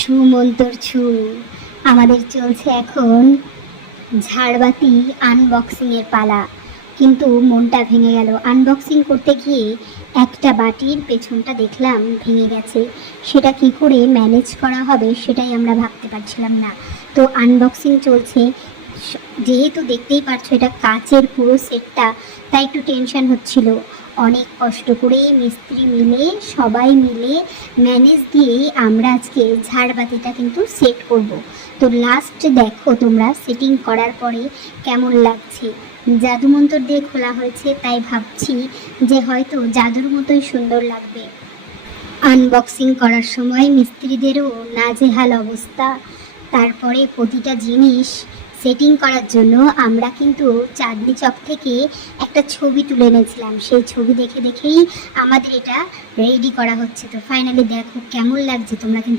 ছু মন্তর ছু। আমাদের চলছে এখন ঝাড়বাতি আনবক্সিংয়ের পালা। কিন্তু মনটা ভেঙে গেল। আনবক্সিং করতে গিয়ে একটা বাটির পেছনটা দেখলাম ভেঙে গেছে। সেটা কি করে ম্যানেজ করা হবে সেটাই আমরা ভাবতে পারছিলাম না। তো আনবক্সিং চলছে, যেহেতু দেখতেই পারছো এটা কাচের পুরো সেটটা, তাই একটু টেনশন হচ্ছিল। অনেক কষ্ট করে মিস্ত্রি মিলে সবাই মিলে ম্যানেজ দিয়ে আমরা আজকে ঝাড়বাতিটা কিন্তু সেট করব। তো লাস্ট দেখো তোমরা সেটিং করার পরে কেমন লাগছে। জাদুমন্তর দিয়ে খোলা হয়েছে, তাই ভাবছি যে হয়তো জাদুর মতোই সুন্দর লাগবে। আনবক্সিং করার সময় মিস্ত্রিদেরও নাজেহাল অবস্থা। তারপরে প্রতিটা জিনিস সেটিং করার জন্য আমরা কিন্তু চাঁদনি চক থেকে একটা ছবি তুলে এনেছিলাম। সেই ছবি দেখে দেখেই আমাদের এটা রেডি করা হচ্ছে। তো ফাইনালি দেখো কেমন লাগছে তোমরা কিন্তু